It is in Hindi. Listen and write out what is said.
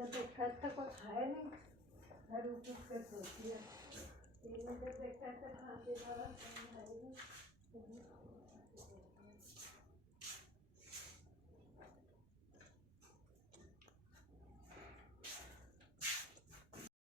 जब देखा तक कोई खाए नहीं, हर ऊपर पे सोती है। जब देखा तक खाते